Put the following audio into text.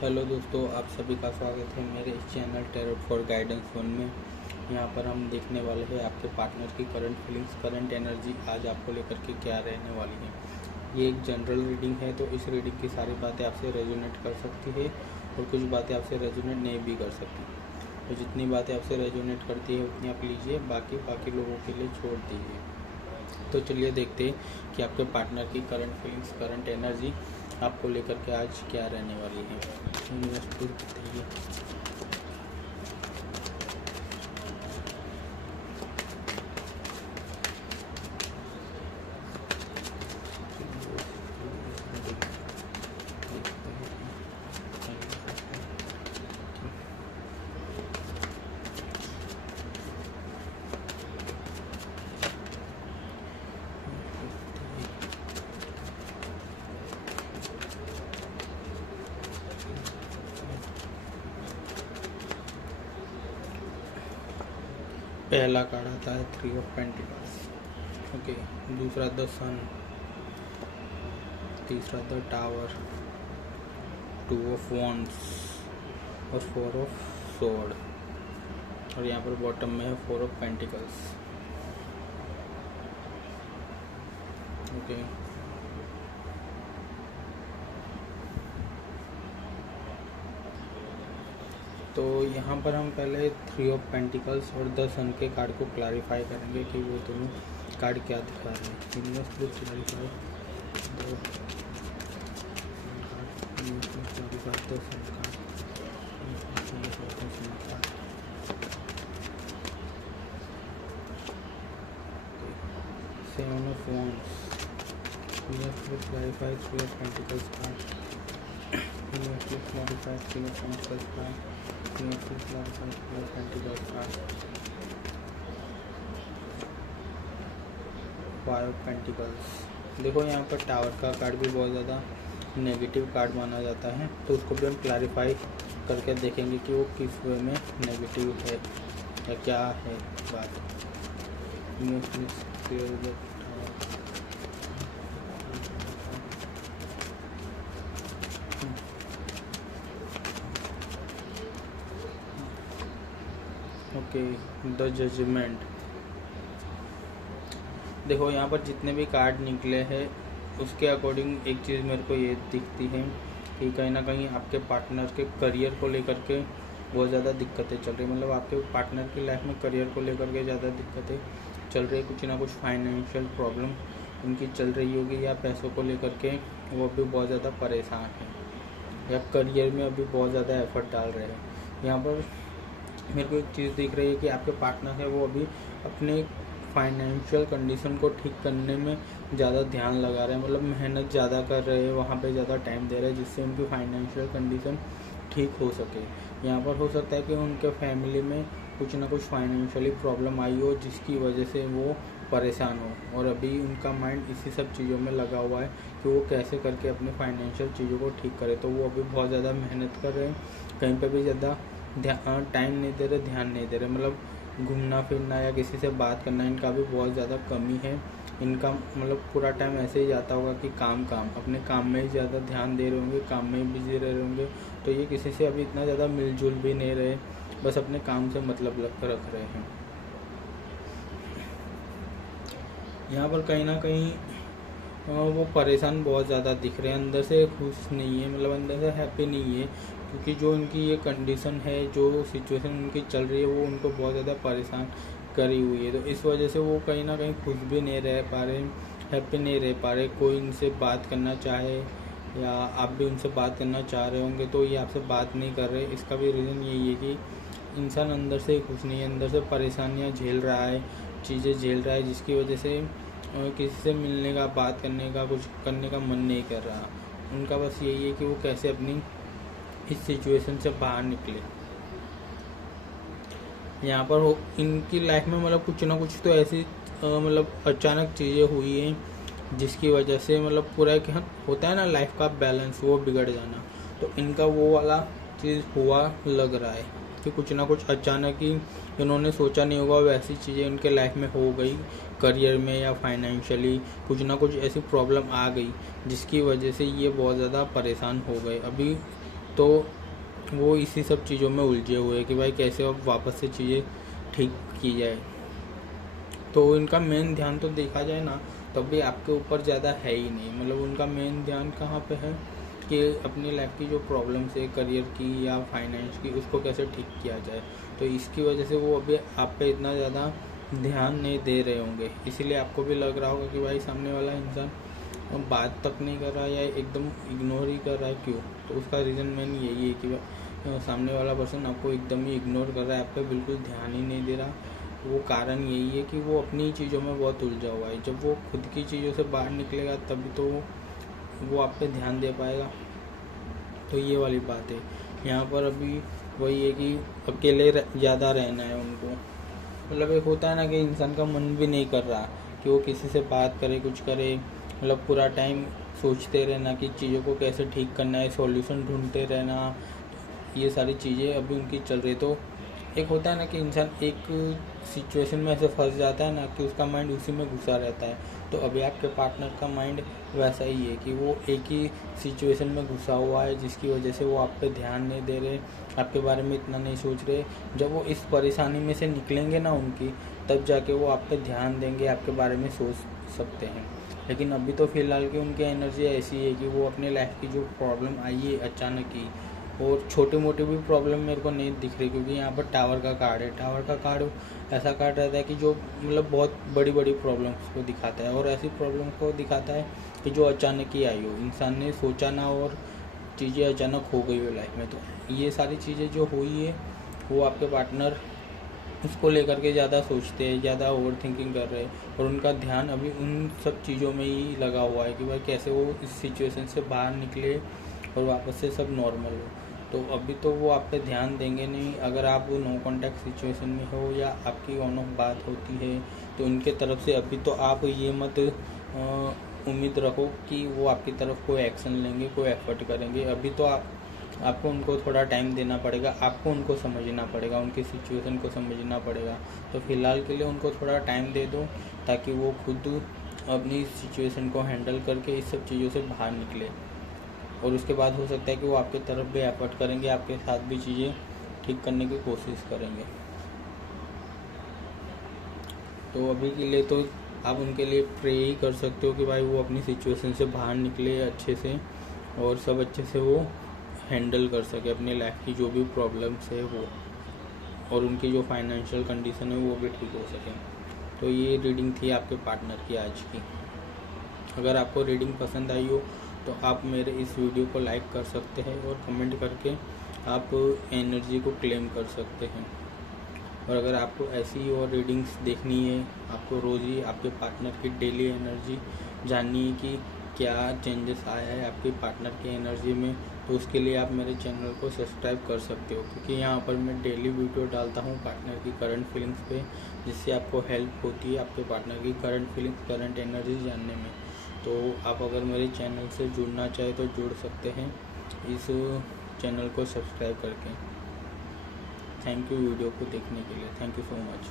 Hello दोस्तों, आप सभी का स्वागत है मेरे इस channel tarot for guidance one में। यहाँ पर हम देखने वाले हैं आपके पार्टनर की करंट फीलिंग्स, करंट एनर्जी आज आपको लेकर के क्या रहने वाली है। ये एक जनरल रीडिंग है, तो इस रीडिंग की सारी बातें आपसे रेजोनेट कर सकती है और कुछ बातें आपसे रेजोनेट नहीं भी कर सकती। तो जितनी बातें आपसे रेजोनेट करती है उतनी आप लीजिए, बाकी लोगों के लिए छोड़ दीजिए। तो चलिए देखते हैं कि आपके पार्टनर की करंट फीलिंग्स, करंट एनर्जी आपको लेकर के आज क्या रहने वाली है। यूनिवर्स बताइए। पहला कार्ड आता है 3 ऑफ पेंटिकल्स, ओके। दूसरा द सन, तीसरा द टावर, 2 ऑफ वॉन्ड्स और 4 ऑफ स्वॉर्ड, और यहाँ पर बॉटम में है 4 ऑफ पेंटिकल्स, ओके। तो यहाँ पर हम पहले 3 ऑफ पेंटिकल्स और द सन के कार्ड को क्लैरिफाई करेंगे कि वो दोनों कार्ड क्या दिखा रहे हैं। Universe please clarify the sun card. 7 of wands. Universe please clarify 3 of pentacles card. Universe please clarify 3 of pentacles card. Universe please clarify 3 of pentacles card. 5 of pentacles। देखो यहाँ पर टावर का कार्ड भी बहुत ज़्यादा नेगेटिव कार्ड माना जाता है, तो उसको भी हम क्लैरिफाई करके देखेंगे कि वो किस वे में नेगेटिव है या क्या है बात। Okay, the judgment. देखो यहाँ पर जितने भी कार्ड निकले हैं उसके अकॉर्डिंग एक चीज़ मेरे को ये दिखती है कि कहीं ना कहीं आपके पार्टनर के करियर को लेकर के बहुत ज़्यादा दिक्कतें चल रही, मतलब आपके पार्टनर की लाइफ में करियर को लेकर के ज़्यादा दिक्कतें चल रही, कुछ ना कुछ फाइनेंशियल प्रॉब्लम उनकी चल रही होगी, या पैसों को लेकर के वो अभी बहुत ज़्यादा परेशान हैं, या करियर में अभी बहुत ज़्यादा एफर्ट डाल रहे हैं। यहाँ पर मेरे को एक चीज़ दिख रही है कि आपके पार्टनर है वो अभी अपने फाइनेंशियल कंडीशन को ठीक करने में ज़्यादा ध्यान लगा रहे हैं, मतलब मेहनत ज़्यादा कर रहे हैं, वहाँ पे ज़्यादा टाइम दे रहे हैं जिससे उनकी फाइनेंशियल कंडीशन ठीक हो सके। यहाँ पर हो सकता है कि उनके फैमिली में कुछ ना कुछ फाइनेंशियली प्रॉब्लम आई हो जिसकी वजह से वो परेशान हो, और अभी उनका माइंड इसी सब चीज़ों में लगा हुआ है कि वो कैसे करके अपनी फाइनेंशियल चीज़ों को ठीक करे। तो वो अभी बहुत ज़्यादा मेहनत कर रहे हैं, कहीं पर भी ज़्यादा टाइम नहीं दे रहे, ध्यान नहीं दे रहे, मतलब घूमना फिरना या किसी से बात करना इनका भी बहुत ज़्यादा कमी है। इनका मतलब पूरा टाइम ऐसे ही जाता होगा कि काम अपने काम में ही ज़्यादा ध्यान दे रहे होंगे, काम में ही बिजी रह रहे होंगे, तो ये किसी से अभी इतना ज़्यादा मिलजुल भी नहीं रहे, बस अपने काम से मतलब रख रहे हैं। यहाँ पर कहीं ना कहीं वो परेशान बहुत ज़्यादा दिख रहे हैं, अंदर से खुश नहीं है, मतलब अंदर से हैप्पी नहीं है, क्योंकि जो इनकी ये कंडीशन है, जो सिचुएशन उनकी चल रही है वो उनको बहुत ज़्यादा परेशान करी हुई है। तो इस वजह से वो कहीं ना कहीं खुश भी नहीं रह पा रहे, हैप्पी नहीं रह पा रहे। कोई इनसे बात करना चाहे या आप भी उनसे बात करना चाह रहे होंगे तो ये आपसे बात नहीं कर रहे। इसका भी रीज़न यही है कि इंसान अंदर से खुश नहीं है, अंदर से परेशानियाँ झेल रहा है, चीज़ें झेल रहा है, जिसकी वजह से किसी से मिलने का, बात करने का, कुछ करने का मन नहीं कर रहा। उनका बस यही है कि वो कैसे अपनी इस सिचुएशन से बाहर निकले। यहाँ पर हो इनकी लाइफ में मतलब कुछ ना कुछ तो ऐसी मतलब अचानक चीज़ें हुई हैं जिसकी वजह से मतलब पूरा एक होता है ना लाइफ का बैलेंस, वो बिगड़ जाना। तो इनका वो वाला चीज़ हुआ लग रहा है कि कुछ ना कुछ अचानक ही इन्होंने सोचा नहीं होगा वैसी चीज़ें इनके लाइफ में हो गई, करियर में या फाइनेंशियली कुछ ना कुछ ऐसी प्रॉब्लम आ गई जिसकी वजह से ये बहुत ज़्यादा परेशान हो गए। अभी तो वो इसी सब चीज़ों में उलझे हुए हैं कि भाई कैसे अब वापस से चीज़ें ठीक की जाए। तो इनका मेन ध्यान तो देखा जाए ना तब भी आपके ऊपर ज़्यादा है ही नहीं, मतलब उनका मेन ध्यान कहाँ पे है कि अपनी लाइफ की जो प्रॉब्लम्स है करियर की या फाइनेंस की, उसको कैसे ठीक किया जाए। तो इसकी वजह से वो अभी आप पे इतना ज़्यादा ध्यान नहीं दे रहे होंगे, इसीलिए आपको भी लग रहा होगा कि भाई सामने वाला इंसान बात तक नहीं कर रहा या एकदम इग्नोर ही कर रहा है, क्यों। तो उसका रीज़न मेन यही है कि सामने वाला पर्सन आपको एकदम ही इग्नोर कर रहा है, आप पे बिल्कुल ध्यान ही नहीं दे रहा। वो कारण यही है कि वो अपनी चीज़ों में बहुत उलझा हुआ है। जब वो खुद की चीज़ों से बाहर निकलेगा तभी तो वो आप पे ध्यान दे पाएगा। तो ये वाली बात है यहाँ पर। अभी वही है कि अकेले ज़्यादा रहना है उनको, मतलब एक होता है ना कि इंसान का मन भी नहीं कर रहा कि वो किसी से बात करे, कुछ करे, मतलब पूरा टाइम सोचते रहना कि चीज़ों को कैसे ठीक करना है, सॉल्यूशन ढूंढते रहना, ये सारी चीज़ें अभी उनकी चल रही। तो एक होता है ना कि इंसान एक सिचुएशन में ऐसे फंस जाता है ना कि उसका माइंड उसी में घुसा रहता है। तो अभी आपके पार्टनर का माइंड वैसा ही है कि वो एक ही सिचुएशन में घुसा हुआ है, जिसकी वजह से वो आप पे ध्यान नहीं दे रहे, आपके बारे में इतना नहीं सोच रहे। जब वो इस परेशानी में से निकलेंगे ना उनकी, तब जाके वो आप पे ध्यान देंगे, आपके बारे में सोच सकते हैं। लेकिन अभी तो फ़िलहाल की उनकी एनर्जी ऐसी है कि वो अपने लाइफ की जो प्रॉब्लम आई है अचानक ही, और छोटे मोटे भी प्रॉब्लम मेरे को नहीं दिख रही, क्योंकि यहाँ पर टावर का कार्ड है। टावर का कार्ड ऐसा कार्ड रहता है कि जो मतलब बहुत बड़ी बड़ी प्रॉब्लम्स को दिखाता है, और ऐसी प्रॉब्लम को दिखाता है कि जो अचानक ही आई हो, इंसान ने सोचा ना और चीज़ें अचानक हो गई हो लाइफ में। तो ये सारी चीज़ें जो हुई है वो आपके पार्टनर उसको लेकर के ज़्यादा सोचते हैं, ज़्यादा ओवर थिंकिंग कर रहे हैं, और उनका ध्यान अभी उन सब चीज़ों में ही लगा हुआ है कि भाई कैसे वो इस सिचुएशन से बाहर निकले और वापस से सब नॉर्मल हो। तो अभी तो वो आप पे ध्यान देंगे नहीं। अगर आप वो नो कॉन्टैक्ट सिचुएशन में हो या आपकी ऑन ऑफ बात होती है तो उनके तरफ से अभी तो आप ये मत उम्मीद रखो कि वो आपकी तरफ कोई एक्शन लेंगे, कोई एफर्ट करेंगे। अभी तो आपको उनको थोड़ा टाइम देना पड़ेगा, आपको उनको समझना पड़ेगा, उनकी सिचुएशन को समझना पड़ेगा। तो फ़िलहाल के लिए उनको थोड़ा टाइम दे दो ताकि वो खुद अपनी सिचुएशन को हैंडल करके इस सब चीज़ों से बाहर निकले, और उसके बाद हो सकता है कि वो आपके तरफ भी एफर्ट करेंगे, आपके साथ भी चीज़ें ठीक करने की कोशिश करेंगे। तो अभी के लिए तो आप उनके लिए प्रे ही कर सकते हो कि भाई वो अपनी सिचुएशन से बाहर निकले अच्छे से, और सब अच्छे से वो हैंडल कर सके अपनी लाइफ की जो भी प्रॉब्लम्स है वो, और उनकी जो फाइनेंशियल कंडीशन है वो भी ठीक हो सके। तो ये रीडिंग थी आपके पार्टनर की आज की। अगर आपको रीडिंग पसंद आई हो तो आप मेरे इस वीडियो को लाइक कर सकते हैं, और कमेंट करके आप एनर्जी को क्लेम कर सकते हैं। और अगर आपको ऐसी और रीडिंग्स देखनी है, आपको रोज़ ही आपके पार्टनर की डेली एनर्जी जाननी है कि क्या चेंजेस आया है आपके पार्टनर की एनर्जी में, तो उसके लिए आप मेरे चैनल को सब्सक्राइब कर सकते हो, क्योंकि यहाँ पर मैं डेली वीडियो डालता हूँ पार्टनर की करंट फीलिंग्स पे, जिससे आपको हेल्प होती है आपके पार्टनर की करंट फीलिंग्स, करंट एनर्जी जानने में। तो आप अगर मेरे चैनल से जुड़ना चाहे तो जुड़ सकते हैं इस चैनल को सब्सक्राइब करके। थैंक यू वीडियो को देखने के लिए, थैंक यू सो मच।